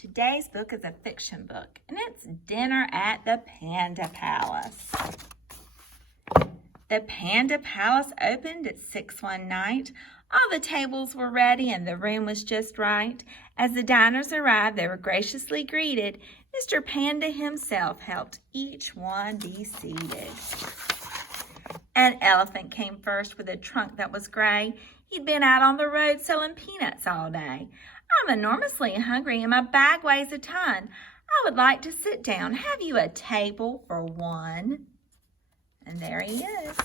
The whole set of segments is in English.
Today's book is a fiction book, and it's Dinner at the Panda Palace. The Panda Palace opened at 6 one night. All the tables were ready and the room was just right. As the diners arrived, they were graciously greeted. Mr. Panda himself helped each one be seated. An elephant came first with a trunk that was gray. He'd been out on the road selling peanuts all day. I'm enormously hungry and my bag weighs a ton. I would like to sit down. Have you a table for one? And there he is.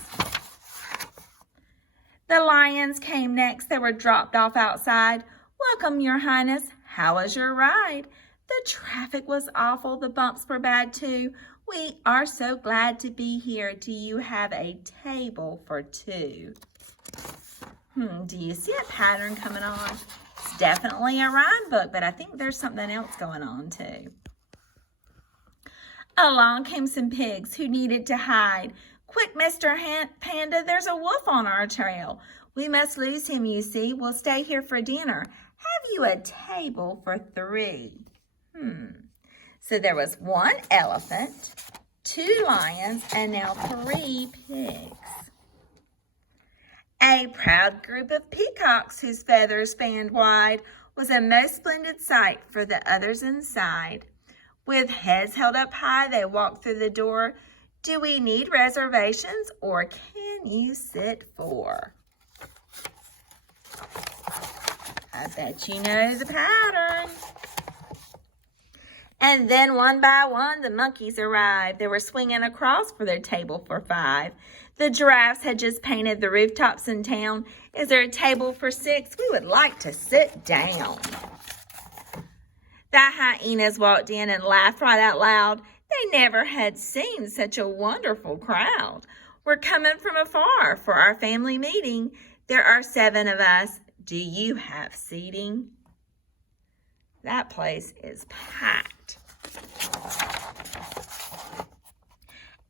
The lions came next. They were dropped off outside. Welcome, Your Highness. How was your ride? The traffic was awful. The bumps were bad too. We are so glad to be here. Do you have a table for two? Do you see a pattern coming on? It's definitely a rhyme book, but I think there's something else going on too. Along came some pigs who needed to hide. Quick, Mr. Panda, there's a wolf on our trail. We must lose him, you see. We'll stay here for dinner. Have you a table for three? So there was one elephant, two lions, and now three pigs. A proud group of peacocks whose feathers spanned wide was a most splendid sight for the others inside. With heads held up high, they walked through the door. Do we need reservations or can you sit for? I bet you know the pattern. And then one by one, the monkeys arrived. They were swinging across for their table for five. The giraffes had just painted the rooftops in town. Is there a table for six? We would like to sit down. The hyenas walked in and laughed right out loud. They never had seen such a wonderful crowd. We're coming from afar for our family meeting. There are 7 of us. Do you have seating? That place is packed.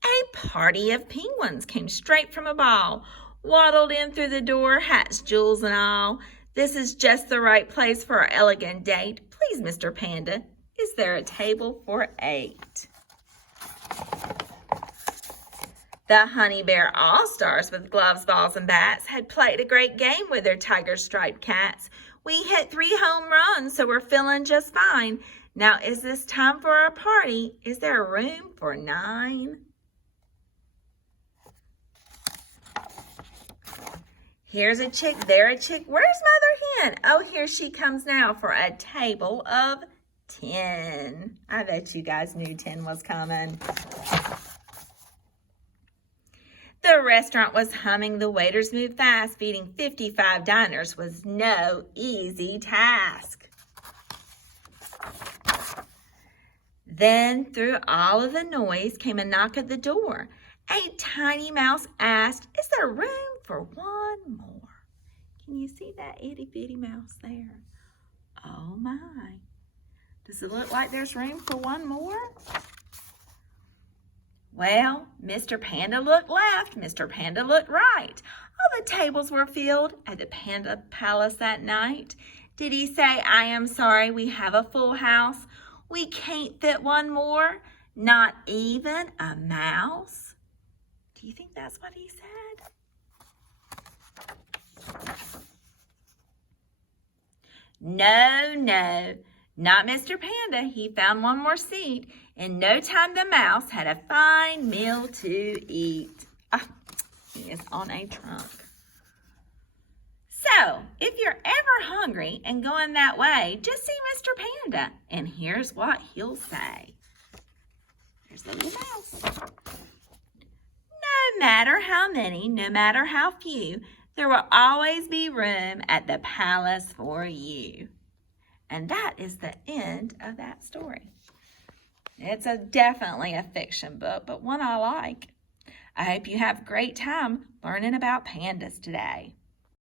A party of penguins came straight from a ball, waddled in through the door, hats, jewels, and all. This is just the right place for our elegant date. Please, Mr. Panda, is there a table for 8? The Honey Bear All-Stars with gloves, balls, and bats had played a great game with their tiger-striped cats. We hit 3 home runs, so we're feeling just fine. Now, is this time for our party? Is there room for 9? Here's a chick, there a chick. Where's Mother Hen? Oh, here she comes now for a table of 10. I bet you guys knew 10 was coming. The restaurant was humming. The waiters moved fast. Feeding 55 diners was no easy task. Then, through all of the noise, came a knock at the door. A tiny mouse asked, is there room for one more? Can you see that itty-bitty mouse there? Oh, my. Does it look like there's room for one more? Well, Mr. Panda looked left, Mr. Panda looked right. All the tables were filled at the Panda Palace that night. Did he say, I am sorry, we have a full house. We can't fit one more, not even a mouse? Do you think that's what he said? No, not Mr. Panda. He found one more seat. In no time, the mouse had a fine meal to eat. He is on a trunk. So, if you're ever hungry and going that way, just see Mr. Panda, and here's what he'll say. There's the little mouse. No matter how many, no matter how few, there will always be room at the palace for you. And that is the end of that story. It's definitely a fiction book, but one I like. I hope you have a great time learning about pandas today.